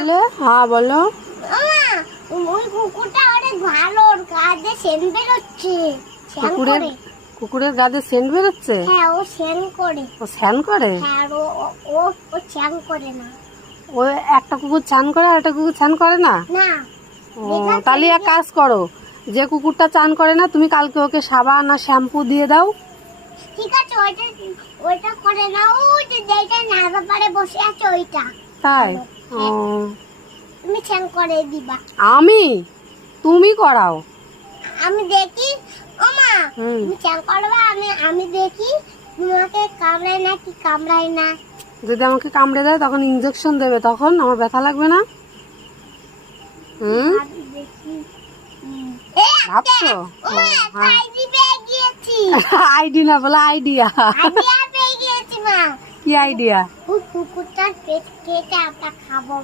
বললে? হ্যাঁ বলো। ওই কুকুরটা অনেক ভালো, ওর গায়ে সেন্ট বেরোচ্ছে। কুকুরের গায়ে সেন্ট বেরোচ্ছে? হ্যাঁ, ও স্যান করে। ও স্নান করে? হ্যাঁ, আর ও স্যান করে না। ও একটা কুকুর চান করে আর একটা কুকুর চান করে না? না। ও, তাহলে এক কাজ করো, যে কুকুরটা চান করে না তুমি কালকে ওকে সাবান আর শ্যাম্পু দিয়ে দাও। ঠিক আছে, ওইটা করে না। ওই যে যেটা নাড়া পারে বসে আছে ওইটা। তাই? ও, তুমি স্যান করে দিবা। তুমি করাও। আমি দেখি। ওমা, হুম। তুমি স্যান করবা, আমি দেখি তোমাকে কামড়ায় না কি কামড়ায় না। যদি আমাকে কামড়ে দেয় তখন ইনজেকশন দেবে, তখন আমার ব্যথা লাগবে না? হুম, ভাবছো? আইডি না বলে আইডিয়া। কি আইডিয়া? কুকুরটার পেট কেটে আমরা খাবো।